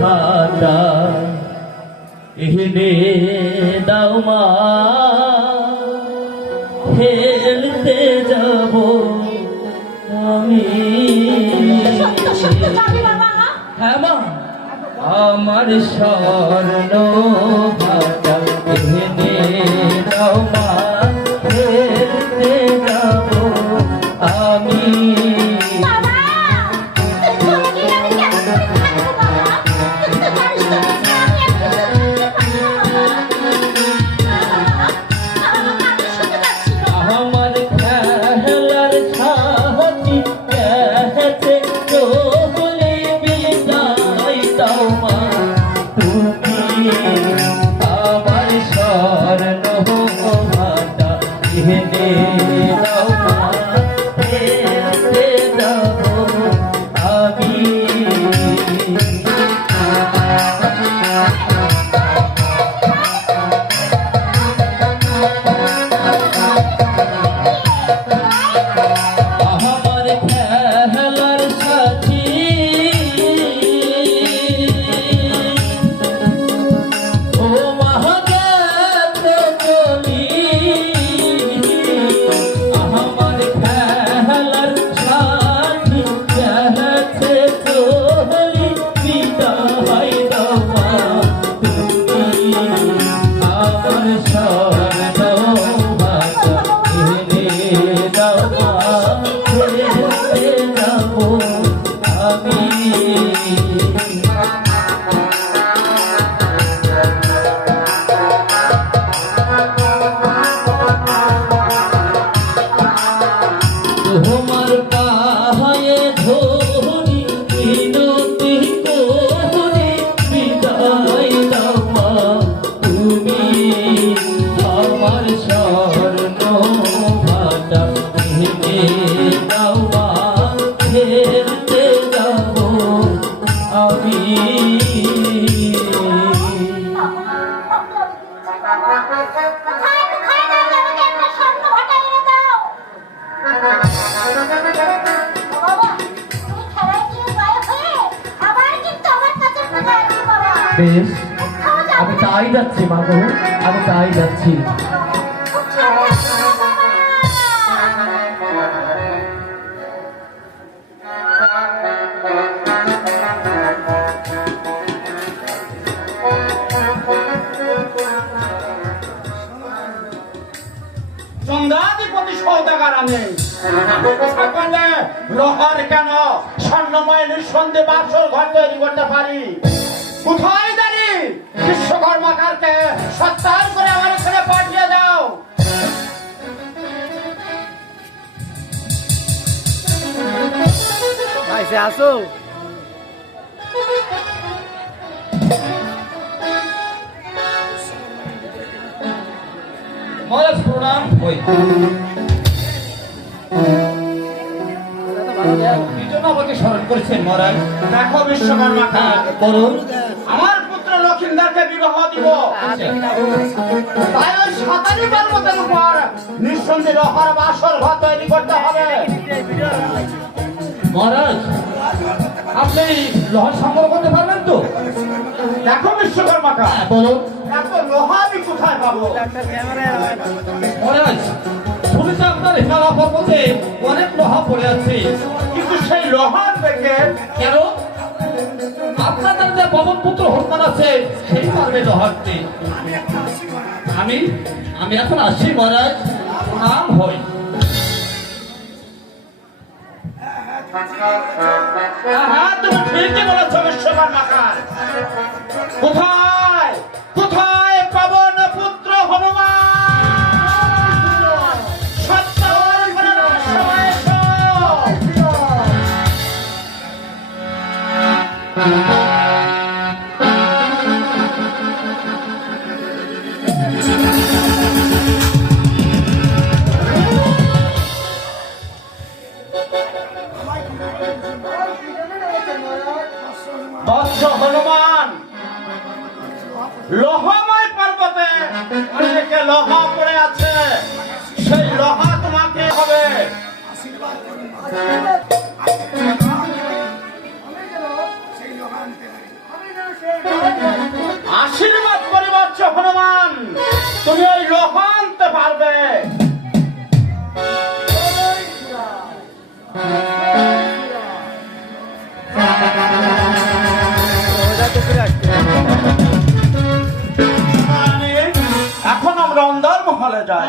ভাতা এনে দাও মা, খেলতে যাব আমি। হ্যাঁ মা, আমার স্বর্ণ ভাতা এনে দাও মা, খেলতে যাব আমি। বেশ, আমি তাই যাচ্ছি মা গো, আমি তাই যাচ্ছি। সন্ধ্যাধিপতি সৌদাগার আমি লোহার কেন স্বর্ণময় নিঃসন্দেহে বাসর ঘর তৈরি করতে পারি। কোথায় জানি বিশ্বকর্মাকারকে সত্যায়ন করে আমার এখানে পাঠিয়ে দাও। আসো মহারাজ প্রণাম। ওই আমাকে স্মরণ করেছেন মহারাজ। দেখো বিশ্বকর্মাকার, বলুন। আমার পুত্র লক্ষিন্দারকে বিবাহ দিব, তাই ওই সাতারি পর্বতের উপর নিঃসন্দেহে লোহার বাসর ঘর তৈরি করতে হবে। মহারাজ, আপনি লোহার সংগ্রহ করতে পারবেন তো? দেখো বিশ্বকর্মাকার, বলুন। এত লোহা আমি কোথায় পাবো? মহারাজ, শুনেছি আপনার হিমালয় পর্বতে অনেক লোহা পড়ে আছে, কিন্তু সেই লোহার দেখে কেন? আপনাদের যে পবন পুত্র হরমান আছে সেই পারবে লোহারটি। আমি এখন আসছি মহারাজ, নাম হই। হ্যাঁ, তুমি ঠিকই বলেছ বিশ্বকর্মাকার। কোথায় কোথায় পবন পুত্র হনুমান? সত্যবান করে সময় এসো। বৎস হনুমান, লোহময় পর্বতে অনেক লোহা পড়ে আছে, সেই লোহা তোমাকে হবে। আশীর্বাদ করে বাচ্চ হনুমান, তুমি ওই লোহ আনতে পারবে। এখন আমরা অন্দর মহলে যাই।